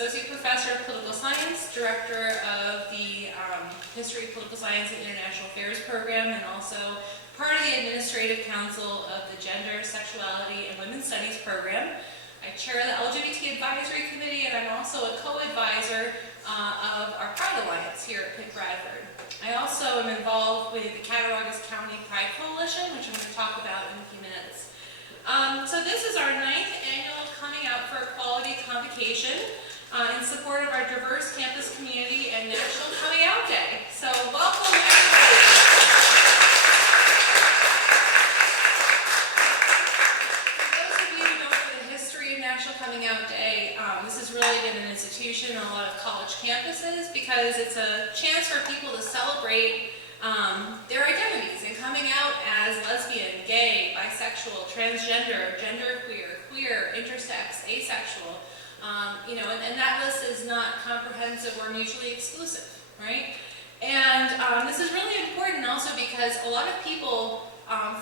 Associate Professor of Political Science, Director of the History of Political Science and International Affairs program, and also part of the Administrative Council of the Gender, Sexuality, and Women's Studies program. I chair the LGBT Advisory Committee, and I'm also a co-advisor of our Pride Alliance here at Pitt-Bradford. I also am involved with the Cattaraugus County Pride Coalition, which I'm going to talk about in a few minutes. So this is our 9th annual Coming Out for Equality convocation in support of our diverse campus community and National Coming Out Day. So welcome everybody. For those of you who don't know the history of National Coming Out Day, this has really been an institution on a lot of college campuses because it's a chance for people to celebrate their identities and coming out as lesbian, gay, bisexual, transgender, genderqueer, queer, intersex, asexual, and that list is not comprehensive or mutually exclusive, right? And this is really important also because a lot of people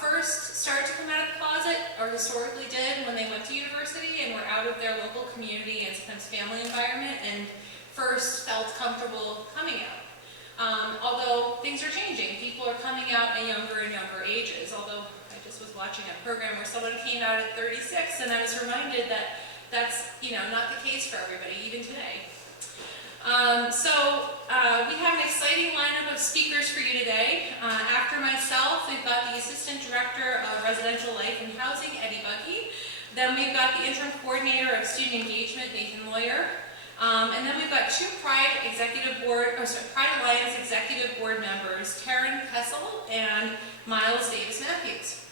first start to come out of the closet, or historically did when they went to university and were out of their local community and sometimes family environment and first felt comfortable coming out. Although things are changing. People are coming out at younger and younger ages. Although I just was watching a program where someone came out at 36 and I was reminded that that's not the case for everybody, even today. We have an exciting lineup of speakers for you today. After myself, we've got the Assistant Director of Residential Life and Housing, Eddie Buggy. Then we've got the Interim Coordinator of Student Engagement, Nathan Lawyer. And then we've got two Pride Alliance Executive Board members, Taryn Kessel and Miles Davis Matthews.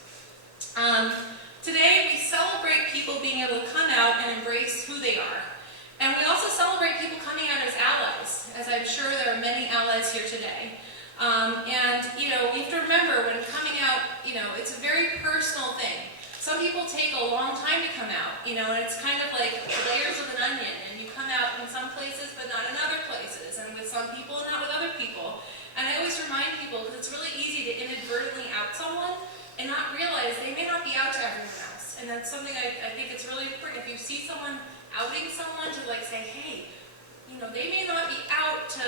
Today we celebrate people being able to come out and embrace who they are. And we also celebrate people coming out as allies, as I'm sure there are many allies here today. We have to remember when coming out, it's a very personal thing. Some people take a long time to come out, and it's kind of like layers of an onion, and you come out in some places but not in other places, and with some people and not with other people. And I always remind people, because it's really easy to inadvertently out someone and not realize they may not be out to everyone else. And that's something I think it's really important. If you see someone outing someone, to say, hey, they may not be out to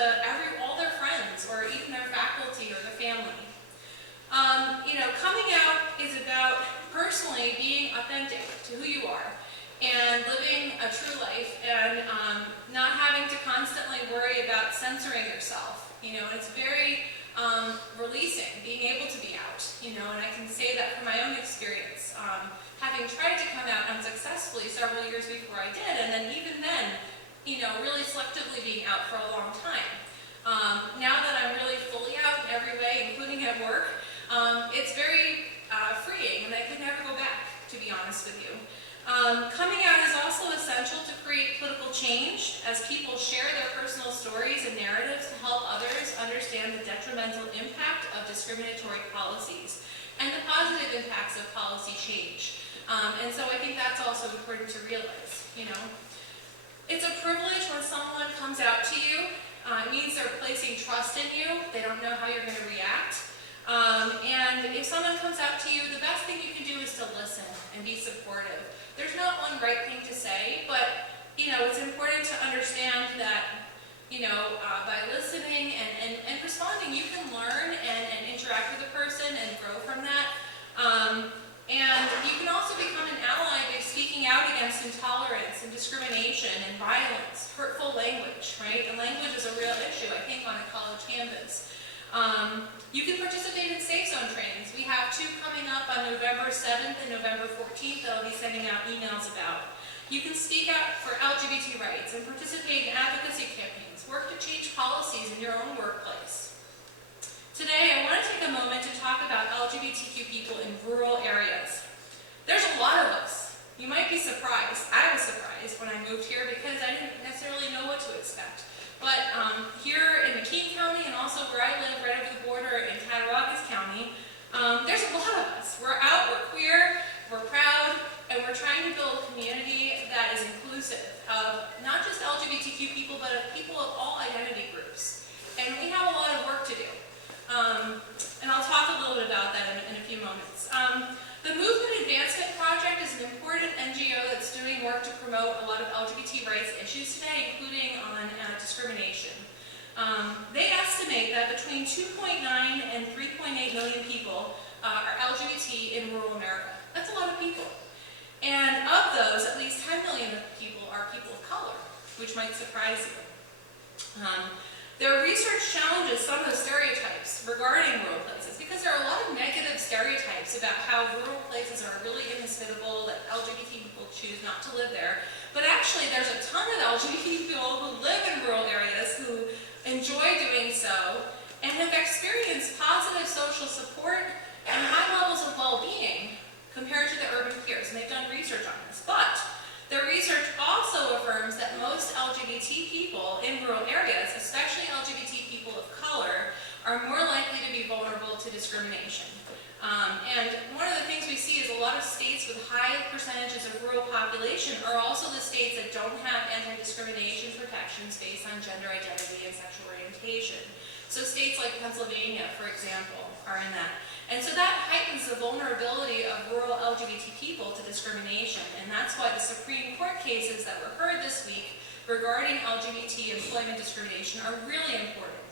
all their friends or even their faculty or their family. Coming out is about personally being authentic to who you are and living a true life and not having to constantly worry about censoring yourself. It's very releasing, being able to be out, and I can say that from my own experience. Having tried to come out unsuccessfully several years before I did, and then even then, really selectively being out for a long time. Now that I'm really fully out in every way, including at work, it's very freeing, and I could never go back, to be honest with you. Coming out is also essential to create political change as people share their personal stories and narratives to help others understand the detrimental impact of discriminatory policies and the positive impacts of policy change. And so I think that's also important to realize, It's a privilege when someone comes out to you. It means they're placing trust in you. They don't know how you're going to react. And if someone comes out to you, the best thing you can do is to listen and be supportive. There's not one right thing to say, but it's important to understand that by listening and responding, you can learn and interact with a person and grow from that. And you can also become an ally by speaking out against intolerance and discrimination and violence, hurtful language, right? And language is a real issue, I think, on a college campus. You can participate in safe zone trainings. We have two coming up on November 7th and November 14th that I'll be sending out emails about. You can speak out for LGBT rights and participate in advocacy campaigns. Work to change policies in your own workplace. Today, I want to take a moment to talk about LGBTQ people in rural areas. There's a lot of us. You might be surprised. I was surprised when I moved here because I didn't necessarily know what to expect. But here in McKean County and also where I live right over the border in Cattaraugus County, there's a lot of us. We're out, we're queer, we're proud, and we're trying to build a community that is inclusive of not just LGBTQ people, but of people of all identity groups. And we have a lot of work to do. And I'll talk a little bit about that in a few moments. The movement Advancement Project is an important NGO that's doing work to promote a lot of LGBT rights issues today, including on discrimination. They estimate that between 2.9 and 3.8 million people are LGBT in rural America. That's a lot of people. And of those, at least 10 million people are people of color, which might surprise you. Their research challenges some of the stereotypes regarding rural places, because there are a lot of negative stereotypes about how rural places are really inhospitable, that LGBT people choose not to live there. But actually, there's a ton of LGBT people who live in rural areas who enjoy doing so and have experienced positive social support and high levels of well-being compared to their urban peers. And they've done research on this. But their research also affirms that most LGBT people in rural areas, especially LGBT people of color, are more likely to be vulnerable to discrimination. And one of the things we see is a lot of states with high percentages of rural population are also the states that don't have anti-discrimination protections based on gender identity and sexual orientation. So states like Pennsylvania, for example, are in that. And so that heightens the vulnerability of rural LGBT people to discrimination, and that's why the Supreme Court cases that were heard this week regarding LGBT employment discrimination are really important.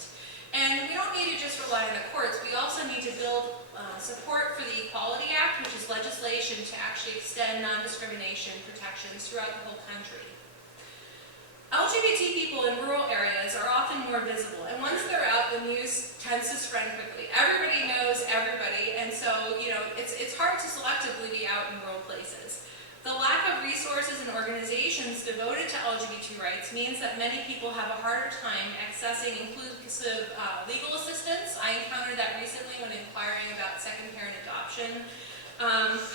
And we don't need to just rely on the courts, we also need to build support for the Equality Act, which is legislation to actually extend non-discrimination protections throughout the whole country. LGBT people in rural areas are often more visible, and once they're out, the news tends to spread quickly. Everybody knows everybody, and so, it's hard to selectively be out in rural places. The lack of resources and organizations devoted to LGBT rights means that many people have a harder time accessing inclusive legal assistance. I encountered that recently when inquiring about second parent adoption,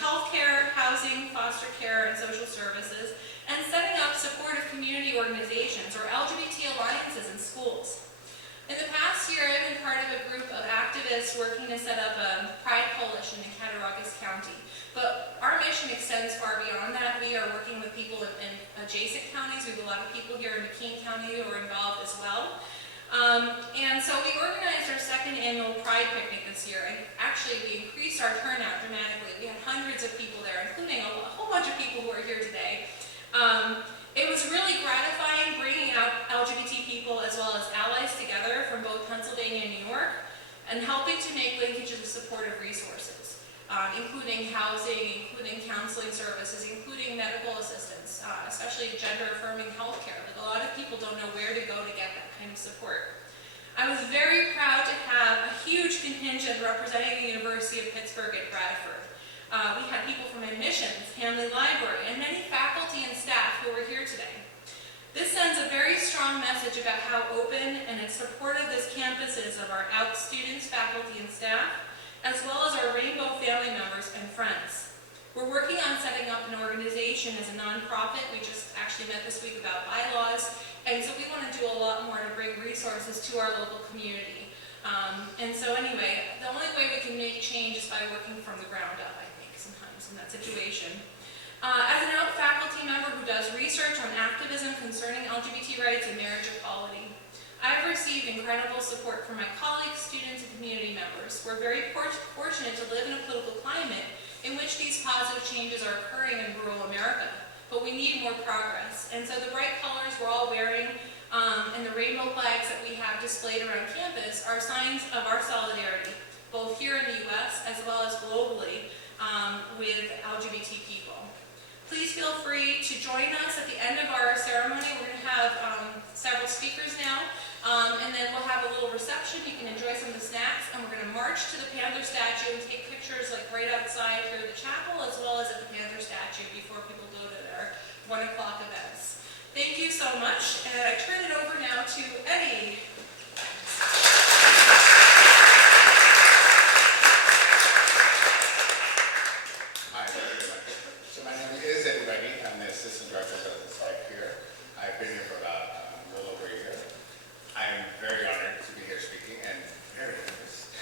healthcare, housing, foster care, and social services, and setting up supportive community organizations or LGBT alliances in schools. In the past year, I've been part of a group of activists working to set up a pride coalition in Cattaraugus County. But our mission extends far beyond that. We are working with people in adjacent counties. We have a lot of people here in McKean County who are involved as well. And so we organized our second annual Pride Picnic this year, and actually we increased our turnout dramatically. We had hundreds of people there, including a whole bunch of people who are here today. It was really gratifying bringing out LGBT people as well as allies together from both Pennsylvania and New York, and helping to make linkages of supportive resources, including housing, including counseling services, including medical assistance, especially gender-affirming healthcare. Like, a lot of people don't know where to go to get that kind of support. I was very proud to have a huge contingent representing the University of Pitt-Bradford. We had people from admissions, Hamlin Library, and many faculty and staff who were here today. This sends a very strong message about how open and supportive this campus is of our AUT students, faculty, and staff, as well as our Rainbow family members and friends. We're working on setting up an organization as a nonprofit. We just actually met this week about bylaws, and so we want to do a lot more to bring resources to our local community. And so anyway, the only way we can make change is by working from the ground up, I think, sometimes in that situation. As an AUT faculty member who does research on activism concerning LGBT rights and marriage equality, I've received incredible support from my colleagues, students, and community members. We're very fortunate to live in a political climate in which these positive changes are occurring in rural America, but we need more progress. And so the bright colors we're all wearing and the rainbow flags that we have displayed around campus are signs of our solidarity, both here in the U.S. as well as globally with LGBT people. Please feel free to join us at the end of our ceremony. We're going to have several speakers now, and then we'll have a little reception. You can enjoy some of the snacks, and we're going to march to the Panther statue and take pictures like right outside here at the chapel, as well as at the Panther statue before people go to their 1 o'clock events. Thank you so much, and I turn it over now to Eddie. Hi, thank you very much. So my name is Eddie. I'm the assistant director of the site here. I've been here for about a little over a year. I am very honored to be here speaking and very nervous.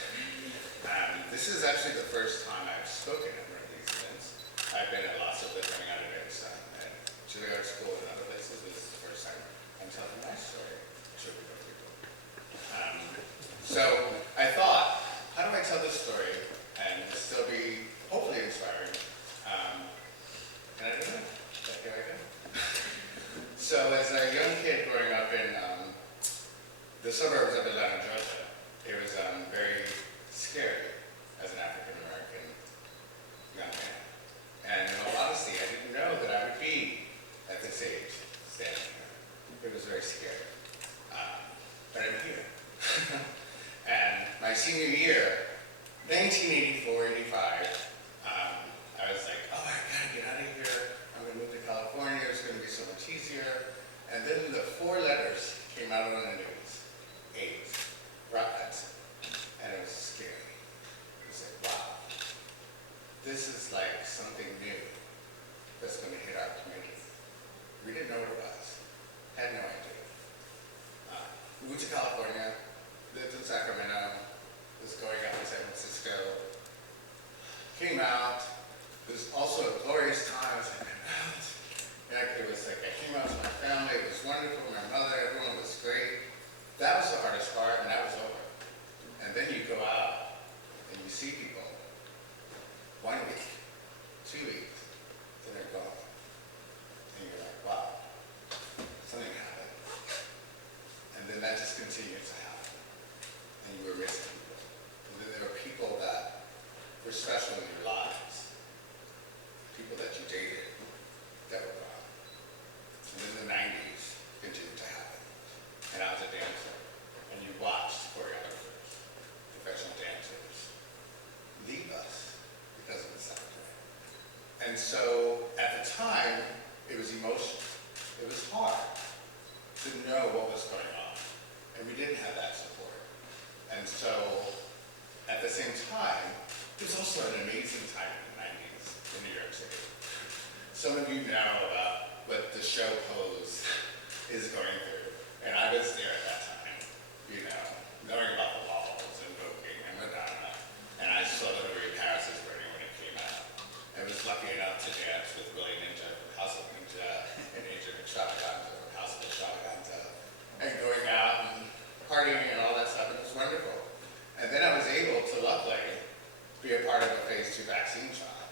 This is actually the first time I've spoken at one of these events. I've been at lots of them coming out of Edison and Juilliard School and other places. This is the first time I'm telling my story to a group of people. So I thought, how do I tell this story and still be hopefully inspiring So as a young kid growing up in the suburbs of Atlanta, Georgia, it was very scary as an African American young man. And in all honesty, I didn't know that I would be at this age standing here. It was very scary. But I'm here. And my senior year, 1984-85, I was like, oh, I gotta get out of here. I'm gonna move to California. It's gonna be so much easier. And then the 4 letters came out on the news. AIDS, rock cancer. And it was scary. It was like, wow, this is like something new that's gonna hit our community. We didn't know what it was. Had no idea. Moved to California, lived in Sacramento, was going out to San Francisco, came out. It was also a glorious time. I was like, it was like I came out to my family. It was wonderful. My mother, everyone was great. That was the hardest part, and that was over. And then you go out and you see people. 1 week, 2 weeks, then they're gone. And you're like, wow, something happened. And then that just continued to happen. And you were missing people. And then there were people that were special in your lives. People that you dated that were gone. And then the 90s continued to happen. And I was a dancer. And you watched choreographers, professional dancers, leave us because of the cemetery. And so at the time, it was emotional. It was hard to know what was going on. And we didn't have that support. And so at the same time, it was also an amazing time in the 90s in New York City. Some of you know about what the show Pose is going through. And I was there at that time, you know, knowing about the walls and voguing and Madonna. And I saw the movie Paris is Burning when it came out. I was lucky enough to dance with Willie Ninja from House of Ninja and Agent Extravaganza from House of Extravaganza. And going out and partying and all that stuff, and it was wonderful. And then I was able to luckily be a part of a phase 2 vaccine trial,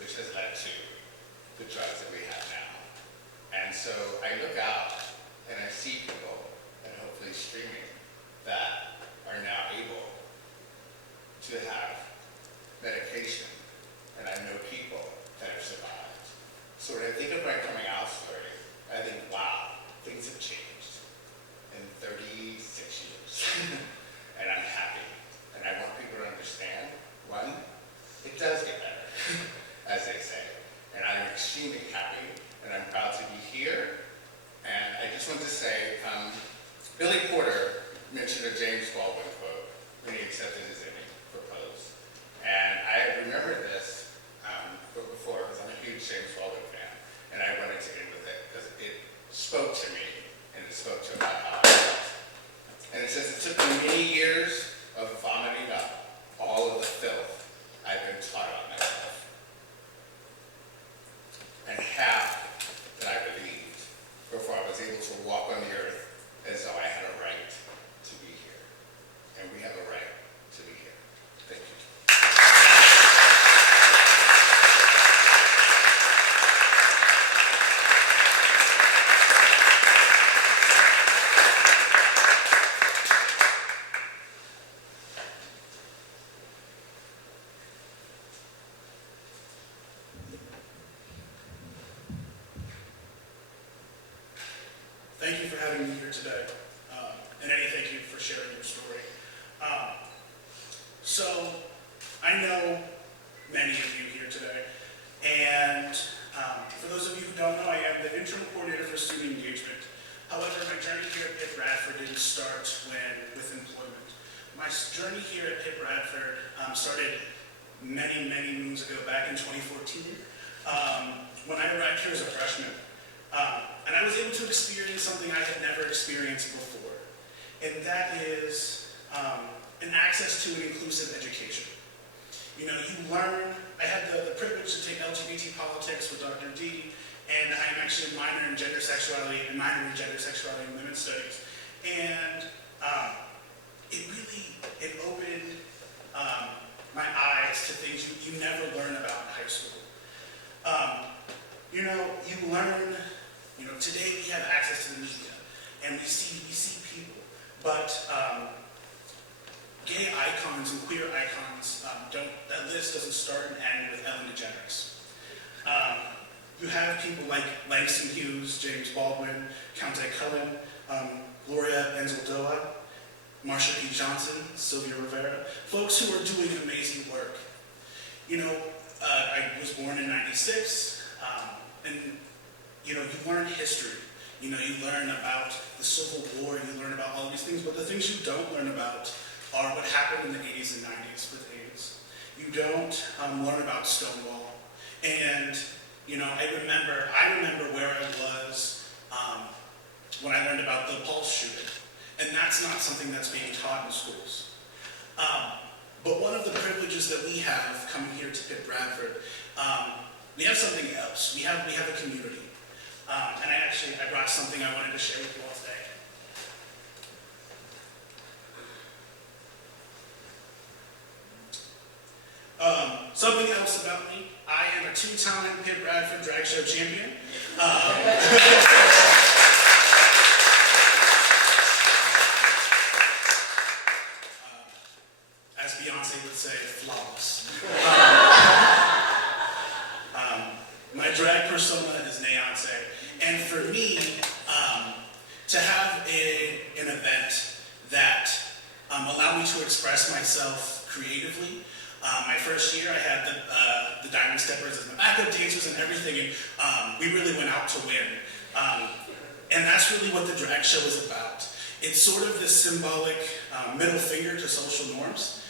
which has led to the drugs that we have now. And so I look out and I see people, and hopefully streaming, that are now able to have medication. And I know people that have survived. So when I think of my coming out story, I think, wow, things have changed in 36 years. And I'm happy. And I want people to understand, one, it does get better, as they say. And I'm extremely happy, and I'm proud to be here. And I just want to say, Billy Porter mentioned a James Baldwin quote when he accepted his Emmy for Pose. And I remember this before, because I'm a huge James Baldwin fan. And I wanted to end with it, because it spoke to me, and it spoke to about how I felt. And it says, it took me many years of vomiting up all of the filth I've been taught about myself. And half that I believed before I was able to walk on the earth as though I had a right to be here. And we have a right to be here. Thank you. Thank you for having me here today, and Eddie, thank you for sharing your story. So, I know many of you here today, and for those of you who don't know, I am the interim coordinator for student engagement. However, my journey here at Pitt-Bradford didn't start with employment. My journey here at Pitt-Bradford started many, many moons ago, back in 2014, when I arrived here as a freshman. And I was able to experience something I had never experienced before, and that is an access to an inclusive education. You know, you learn, I had the privilege to take LGBT politics with Dr. D, and I'm actually a minor in gender sexuality and women's studies. And it opened my eyes to things you never learn about in high school. You know, you learn Today we have access to the media, and we see people, but gay icons and queer icons that list doesn't start and end with Ellen DeGeneres. You have people like Langston Hughes, James Baldwin, Countess Cullen, Gloria Enzeldoa, Marsha P. Johnson, Sylvia Rivera, folks who are doing amazing work. I was born in '96, and you learn history. You learn about the Civil War, you learn about all these things, but the things you don't learn about are what happened in the 80s and 90s with AIDS. You don't learn about Stonewall. And, I remember where I was when I learned about the Pulse shooting. And that's not something that's being taught in schools. But one of the privileges that we have coming here to Pitt-Bradford, we have something else. We have a community. And I brought something I wanted to share with you all today. Something else about me, I am a two-time Pitt-Bradford drag show champion. As Beyonce would say, flawless. My drag persona is Nayance, and for me, to have an event that allowed me to express myself creatively. My first year, I had the Diamond Steppers as my backup dancers and everything, and we really went out to win. And that's really what the drag show is about. It's sort of this symbolic middle finger to social norms,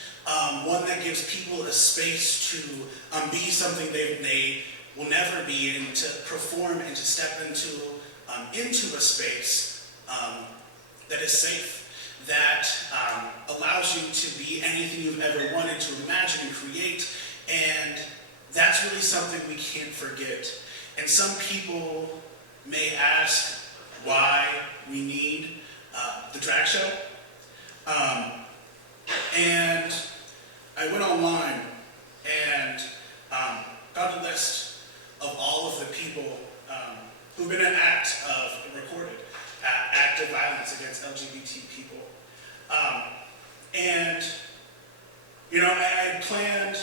one that gives people a space to be something they will never be, and to perform and to step into a space that is safe, that allows you to be anything you've ever wanted to imagine and create, and that's really something we can't forget. And some people may ask why we need the drag show, and I went online and got a list of all of the people who've been an act of recorded act of violence against LGBT people. I had planned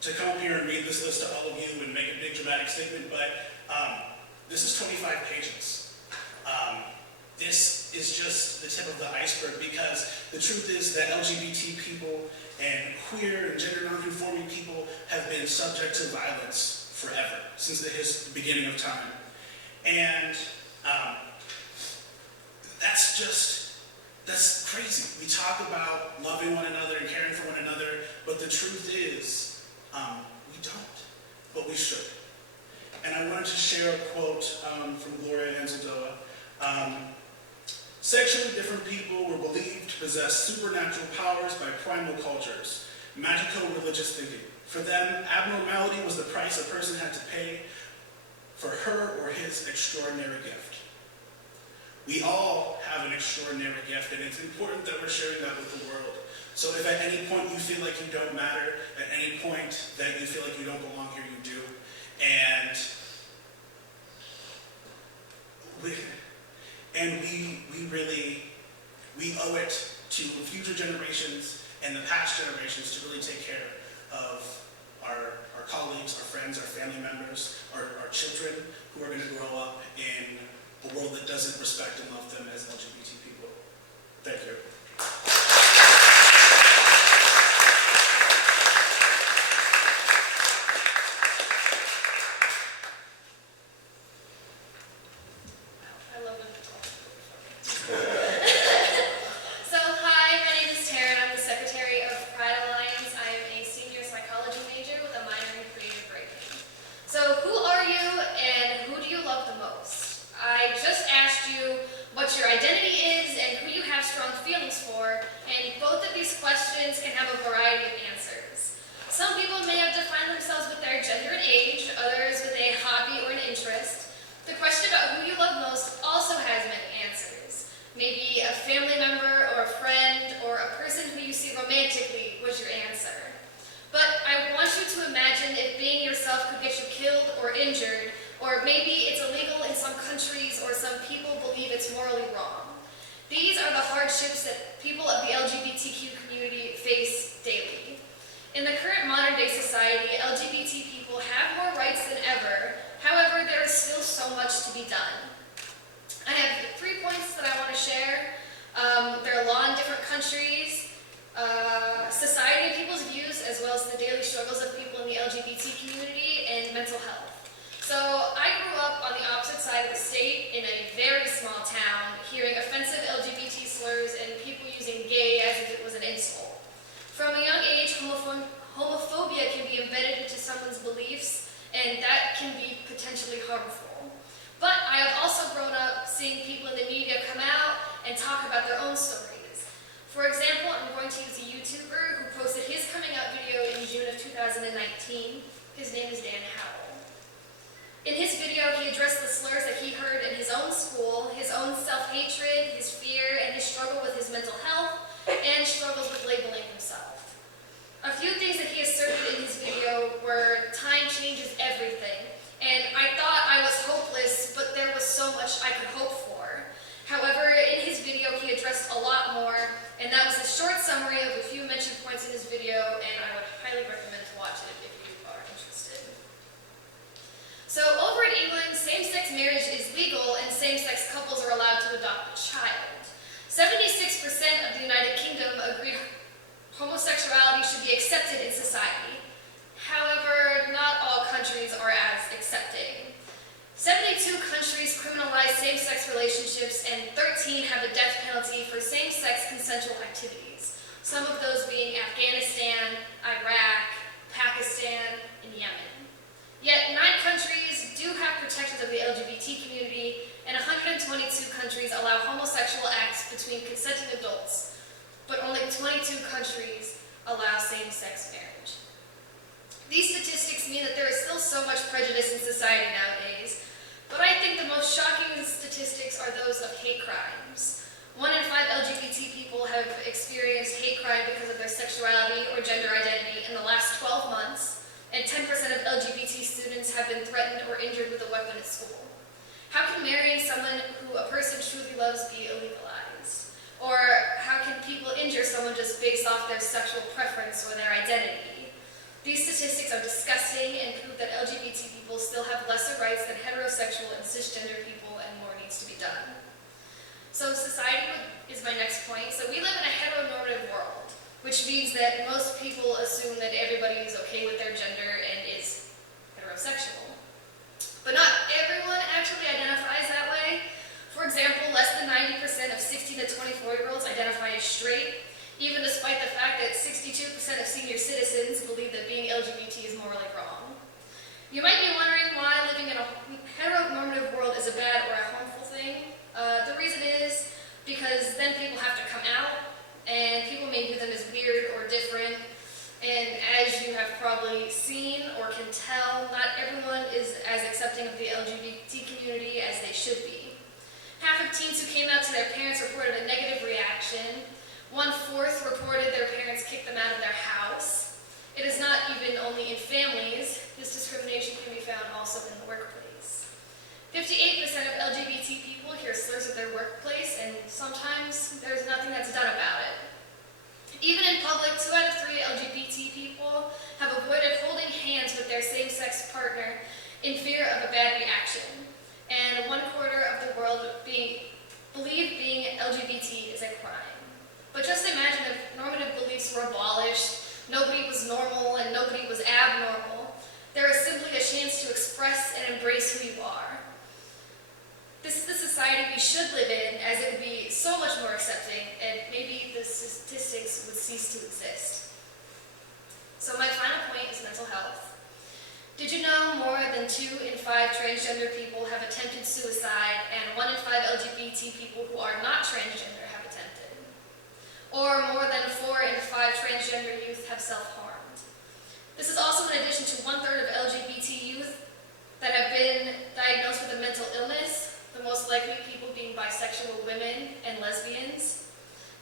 to come up here and read this list to all of you and make a big dramatic statement, but this is 25 pages. This is just the tip of the iceberg, because the truth is that LGBT people and queer and gender nonconforming people have been subject to violence forever, since the beginning of time. And that's crazy. We talk about loving one another and caring for one another, but the truth is, we don't, but we should. And I wanted to share a quote from Gloria Enzeldoa. Sexually different people were believed to possess supernatural powers by primal cultures, magical religious thinking. For them, abnormality was the price a person had to pay for her or his extraordinary gift. We all have an extraordinary gift, and it's important that we're sharing that with the world. So if at any point you feel like you don't matter, at any point that you feel like you don't belong here, you do. And we owe it to future generations and the past generations to really take care of our colleagues, our friends, our family members, our children who are going to grow up in a world that doesn't respect and love them as LGBT people. Thank you. I love when people talk before me. So, hi, my name is Tara, and I'm the secretary of Pride Alliance. I am a senior psychology major with a minor in creative writing. So, who are you, and who do you love the most? I just asked you what your identity is and who you have strong feelings for, and both of these questions can have a variety of answers. Some people may have defined themselves with their gender and age, others with a hobby or an interest. The question about who you love most also has many answers. Maybe a family member or a friend or a person who you see romantically was your answer. But I want you to imagine if being yourself could get you killed or injured, or maybe it's illegal in some countries their law in different countries, society and people's views, as well as the daily struggles of people in the LGBT community, and mental health. So I grew up on the opposite side of the state in a very small town, hearing offensive LGBT slurs and people using gay as if it was an insult. From a young age, homophobia can be embedded into someone's beliefs, and that can be potentially harmful. But I have also grown up seeing people in the media come out and talk about their own stories. For example, I'm going to use a YouTuber who posted his coming out video in June of 2019. His name is Dan Howell. In his video, he addressed the slurs that he heard in his own school, his own self-hatred, his fear, and his struggle with his mental health, and struggles with labeling himself. A few things that he asserted in his video were, time changes everything, and I thought I was hopeless, but there was so much I could hope for. However, in his video, he addressed a lot more, and that was a short summary of a few mentioned points in his video, and I would highly recommend to watch it if you are interested. So over in England, same-sex marriage is legal, and same-sex couples are allowed to adopt a child. 76% of the United Kingdom agree homosexuality should be accepted in society. However, not all countries are as accepting. 72 countries criminalize same-sex relationships, and 13 have a death penalty for same-sex consensual activities, some of those being Afghanistan, Iraq, Pakistan, and Yemen. Yet 9 countries do have protections of the LGBT community, and 122 countries allow homosexual acts between consenting adults, but only 22 countries allow same-sex marriage. These statistics mean that there is still so much prejudice in society nowadays, but I think the most shocking statistics are those of hate crimes. 1 in 5 LGBT people have experienced hate crime because of their sexuality or gender identity in the last 12 months, and 10% of LGBT students have been threatened or injured with a weapon at school. How can marrying someone who a person truly loves be illegalized? Or how can people injure someone just based off their sexual preference or their identity? These statistics are disgusting and prove that LGBT people still have lesser rights than heterosexual and cisgender people, and more needs to be done. So society is my next point. So we live in a heteronormative world, which means that most people assume that everybody is okay with their gender and is heterosexual. But not everyone actually identifies that way. For example, less than 90% of 16 to 24-year-olds identify as straight, even despite the fact that 62% of senior citizens believe that being LGBT is morally wrong. You might be wondering why living in a heteronormative world is a bad or a harmful thing. The reason is because then people have to come out, and people may view them as weird or different. And as you have probably seen or can tell, not everyone is as accepting of the LGBT community as they should be. Half of teens who came out to their parents reported a negative reaction. 1/4 reported their parents kicked them out of their house. It is not even only in families. This discrimination can be found also in the workplace. 58% of LGBT people hear slurs at their workplace, and sometimes there's nothing that's done about it. Even in public, 2 out of 3 LGBT people have avoided holding hands with their same-sex partner in fear of a bad reaction. And 1/4 of the world believe being LGBT is a crime. But just imagine if normative beliefs were abolished, nobody was normal and nobody was abnormal. There is simply a chance to express and embrace who you are. This is the society we should live in, as it would be so much more accepting, and maybe the statistics would cease to exist. So my final point is mental health. Did you know more than 2 in 5 transgender people have attempted suicide, and 1 in 5 LGBT people who are not transgender have attempted? Or more than 4 in 5 transgender youth have self-harmed. This is also in addition to 1/3 of LGBT youth that have been diagnosed with a mental illness, the most likely people being bisexual women and lesbians.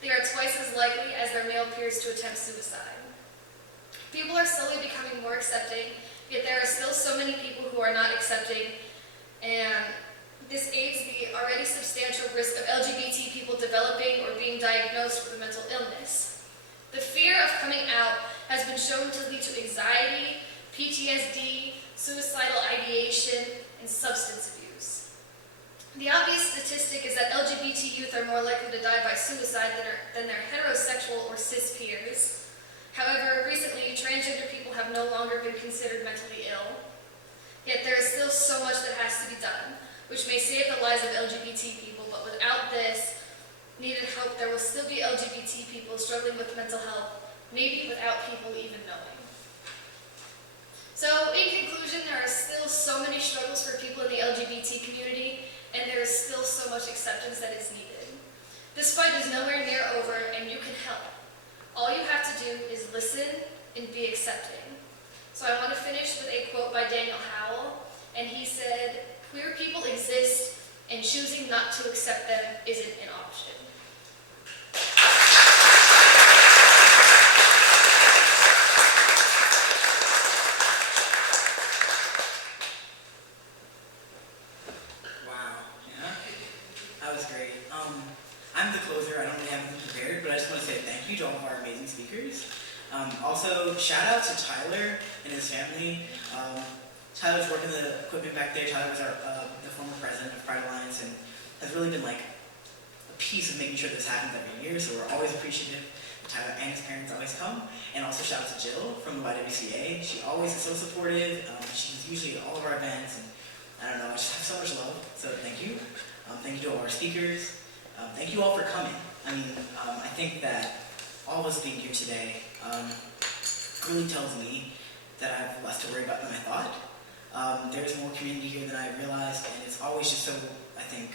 They are twice as likely as their male peers to attempt suicide. People are slowly becoming more accepting, yet there are still so many people who are not accepting, and this aids the already substantial risk of LGBT people developing or being diagnosed with a mental illness. The fear of coming out has been shown to lead to anxiety, PTSD, suicidal ideation, and substance abuse. The obvious statistic is that LGBT youth are more likely to die by suicide than their heterosexual or cis peers. However, recently, transgender people have no longer been considered mentally ill. Yet there is still so much that has to be done, which may save the lives of LGBT people, but without this needed help, there will still be LGBT people struggling with mental health, maybe without people even knowing. So, in conclusion, there are still so many struggles for people in the LGBT community, and there is still so much acceptance that is needed. This fight is nowhere near over, and you can help. All you have to do is listen and be accepting. So I want to finish with a quote by Daniel Howell, and he said, "Queer people exist, and choosing not to accept them isn't an option." Wow, yeah, that was great. I'm the closer, I don't really have anything prepared, but I just want to say thank you to all of our amazing speakers. Also, shout out to Tyler and his family. Tyler's working the equipment back there. Tyler was the former president of Pride Alliance and has really been like a piece of making sure this happens every year, so we're always appreciative that Tyler and his parents always come. And also shout out to Jill from the YWCA. She always is so supportive. She's usually at all of our events, and I don't know, I just have so much love, so thank you. Thank you to all our speakers. Thank you all for coming. I mean, I think that all of us being here today really tells me that I have less to worry about than I thought. There's more community here than I realized, and it's always just so, I think,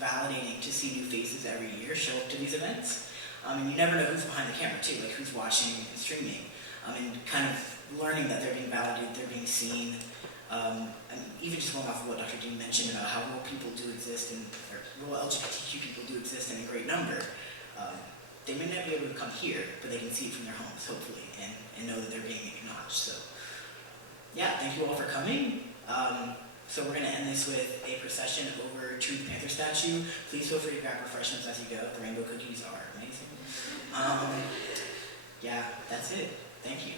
validating to see new faces every year show up to these events. And you never know who's behind the camera too, like who's watching and streaming, and kind of learning that they're being validated, they're being seen. And even just going off of what Dr. Dean mentioned about how rural people do exist, or rural LGBTQ people do exist in a great number. They may not be able to come here, but they can see it from their homes, hopefully, and know that they're being acknowledged. So, yeah, thank you all for coming. So we're going to end this with a procession over to the Panther statue. Please feel free to grab refreshments as you go. The rainbow cookies are amazing. Yeah, that's it. Thank you.